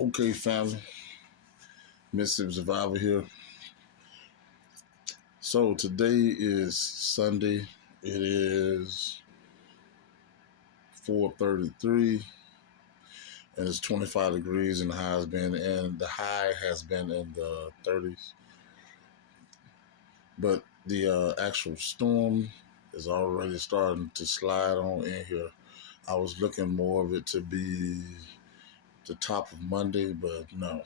Okay, family, Mississippi Survivor here. So today is Sunday. It is 4:33, and it's 25 degrees, and the high has been in the 30s. But the actual storm is already starting to slide on in here. I was looking more of it to be the top of Monday, but no,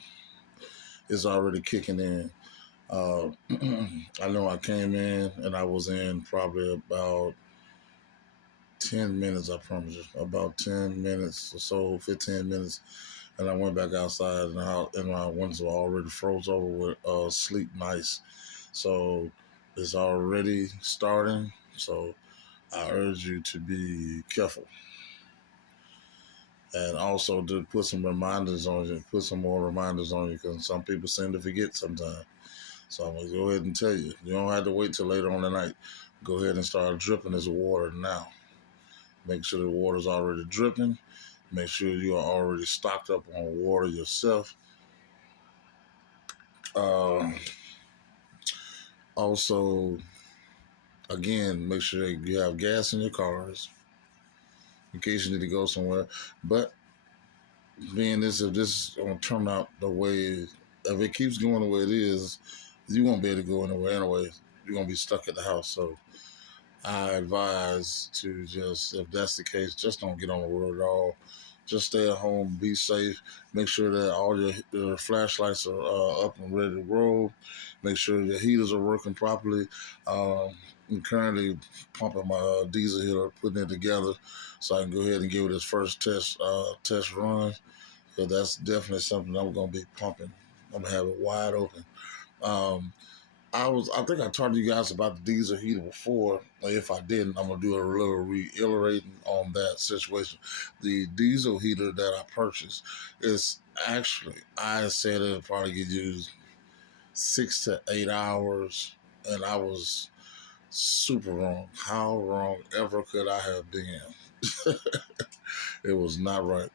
it's already kicking in. I know I came in and I was in probably about 10 minutes, I promise you. About 10 minutes or so, 15 minutes. And I went back outside and my windows were already froze over with sleep nice. So it's already starting. So I urge you to be careful. And also to put some reminders on you, put some more reminders on you because some people seem to forget sometimes. So I'm going to go ahead and tell you. You don't have to wait till later on tonight. Go ahead and start dripping this water now. Make sure the water's already dripping. Make sure you are already stocked up on water yourself. Also, again, make sure you have gas in your cars in case you need to go somewhere. But being this, if this is going to turn out the way, if it keeps going the way it is, you won't be able to go anywhere anyway. You're going to be stuck at the house. So I advise to just, if that's the case, just don't get on the road at all. Just stay at home, be safe. Make sure that all your flashlights are up and ready to roll. Make sure your heaters are working properly. I'm currently pumping my diesel heater, putting it together, so I can go ahead and give it its first test run. So that's definitely something I'm going to be pumping. I'm going to have it wide open. Um, I think I talked to you guys about the diesel heater before. If I didn't, I'm gonna do a little reiterating on that situation. The diesel heater that I purchased is actually, I said it'll probably get used 6 to 8 hours, and I was super wrong. How wrong ever could I have been? It was not right.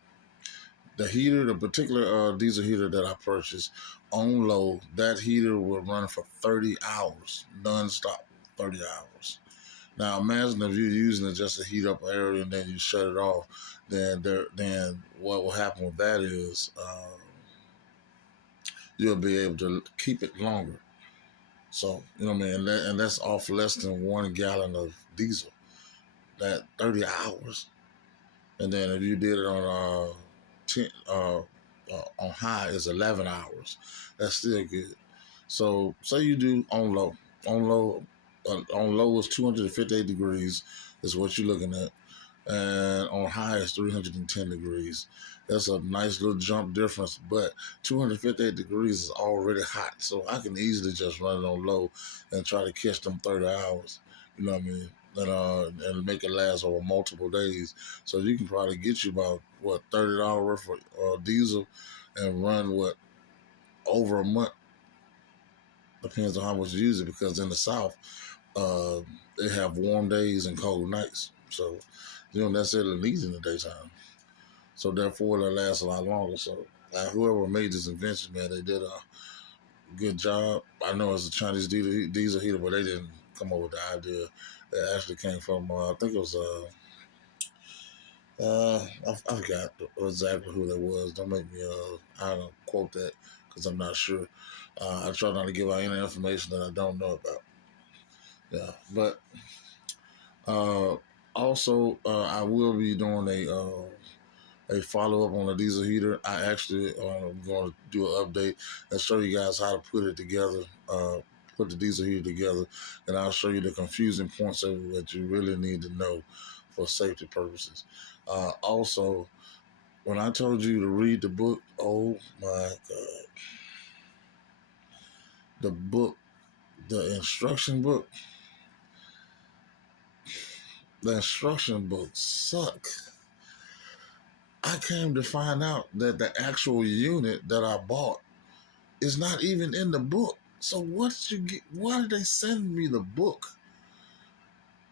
The particular diesel heater that I purchased on low, that heater will run for 30 hours, nonstop, 30 hours. Now imagine if you're using it just to heat up an area and then you shut it off, then what will happen with that is you'll be able to keep it longer. So, you know what I mean? And that's off less than 1 gallon of diesel, that 30 hours. And then if you did it on 10, on high is 11 hours. That's still good. So say you do on low. On low is 258 degrees is what you're looking at. And on high is 310 degrees. That's a nice little jump difference, but 258 degrees is already hot. So I can easily just run it on low and try to catch them 30 hours. You know what I mean? And make it last over multiple days. So you can probably get you about $30 worth of diesel and run over a month. Depends on how much you use it, because in the South, they have warm days and cold nights. So you don't necessarily need it in the daytime. So therefore, it'll last a lot longer. So whoever made this invention, man, they did a good job. I know it's a Chinese diesel heater, but they didn't come up with the idea. It actually came from, I think it was, I forgot exactly who that was. Don't make me, I don't quote that because I'm not sure. I try not to give out any information that I don't know about. Yeah, but also, I will be doing a follow up on the diesel heater. I actually am going to do an update and show you guys how to put it together, put the diesel heater together, and I'll show you the confusing points of it that you really need to know for safety purposes. Also, when I told you to read the book, oh my God, the book, the instruction book suck. I came to find out that the actual unit that I bought is not even in the book. So what did you get? Why did they send me the book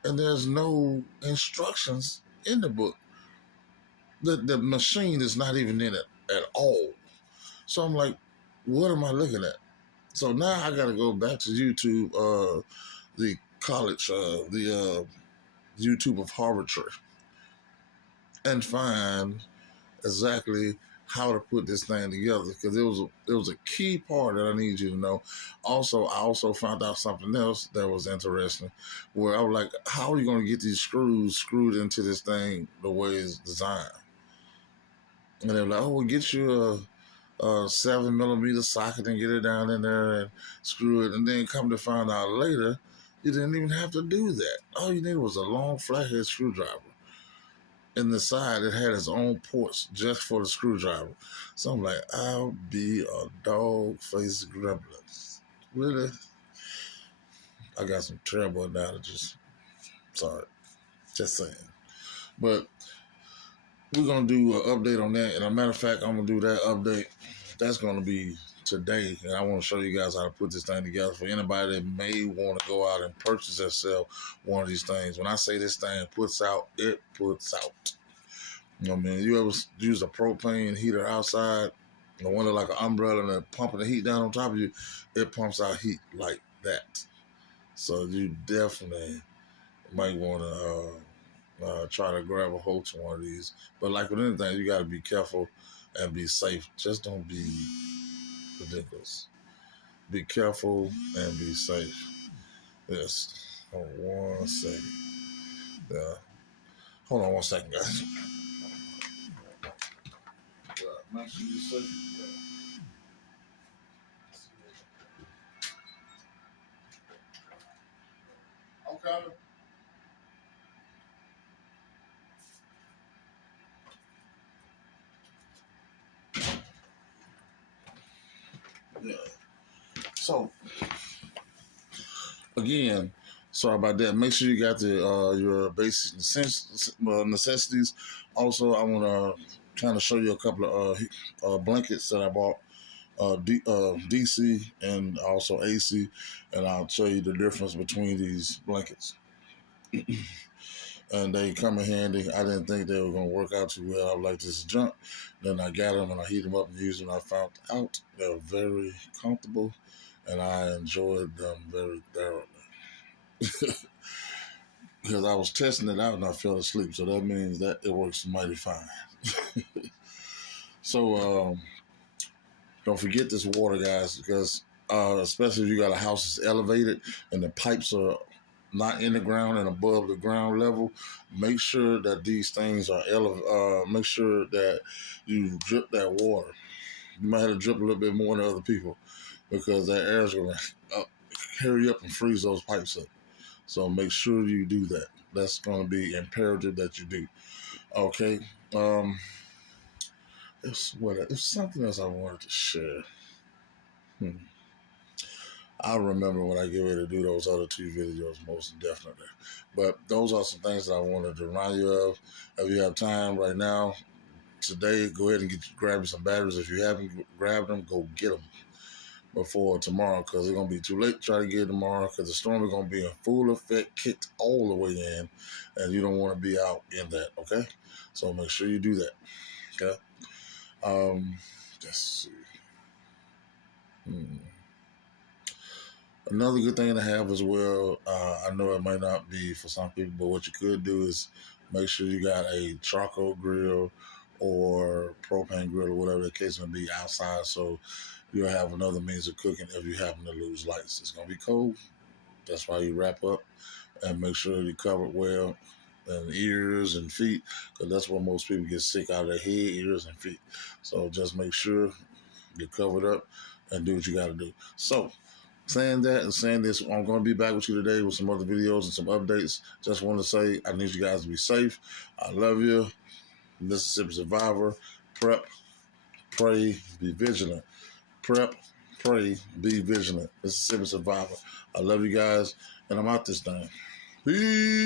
and there's no instructions in the book? The machine is not even in it at all. So I'm like, what am I looking at? So now I got to go back to YouTube, the college, the YouTube of Harvardry, and find exactly how to put this thing together, because it was a key part that I need you to know. Also, I also found out something else that was interesting, where I was like, how are you going to get these screws screwed into this thing the way it's designed? And they're like, oh, we'll get you a 7 millimeter socket and get it down in there and screw it. And then come to find out later, you didn't even have to do that. All you needed was a long flathead screwdriver. In the side, it had its own ports just for the screwdriver. So I'm like, I'll be a dog-faced gremlin. Really? I got some terrible analogies. Sorry. Just saying. But we're going to do an update on that. And as a matter of fact, I'm going to do that update. That's going to be today. And I want to show you guys how to put this thing together for anybody that may want to go out and purchase or sell one of these things. When I say this thing puts out, it puts out. You know what I mean? You ever use a propane heater outside, the one that like an umbrella and they're pumping the heat down on top of you? It pumps out heat like that. So you definitely might want to try to grab a hold to one of these. But like with anything, you got to be careful and be safe. Just don't be ridiculous. Be careful and be safe. Yes. Hold on 1 second. Yeah. Hold on 1 second, guys. Make sure you're safe. I'm coming. Yeah. So again, sorry about that. Make sure you got the your basic necessities. Also, I want to kind of show you a couple of blankets that I bought, DC and also AC, and I'll show you the difference between these blankets. And they come in handy. I didn't think they were going to work out too well. I was like, this is junk. Then I got them and I heated them up and used them. I found out they were very comfortable, and I enjoyed them very thoroughly. Because I was testing it out and I fell asleep. So that means that it works mighty fine. So don't forget this water, guys, because especially if you got a house that's elevated and the pipes are not in the ground and above the ground level, make sure that these things are make sure that you drip that water. You might have to drip a little bit more than other people, because that air is going to hurry up and freeze those pipes up. So make sure you do that. That's going to be imperative that you do. Okay. It's something else I wanted to share. I'll remember when I get ready to do those other two videos, most definitely. But those are some things that I wanted to remind you of. If you have time right now, today, go ahead and grab you some batteries. If you haven't grabbed them, go get them before tomorrow, because it's going to be too late to try to get it tomorrow, because the storm is going to be in full effect, kicked all the way in, and you don't want to be out in that, okay? So make sure you do that, okay? Let's see. Another good thing to have as well, I know it might not be for some people, but what you could do is make sure you got a charcoal grill or propane grill or whatever the case may be outside, so you'll have another means of cooking if you happen to lose lights. It's going to be cold. That's why you wrap up and make sure you cover it well, and ears and feet, because that's where most people get sick, out of their head, ears, and feet. So just make sure you're covered up and do what you got to do. So, saying that and saying this, I'm going to be back with you today with some other videos and some updates. Just want to say I need you guys to be safe. I love you. Mississippi Survivor. Prep, pray, be vigilant. Prep, pray, be vigilant. Mississippi Survivor. I love you guys, and I'm out this thing. Peace.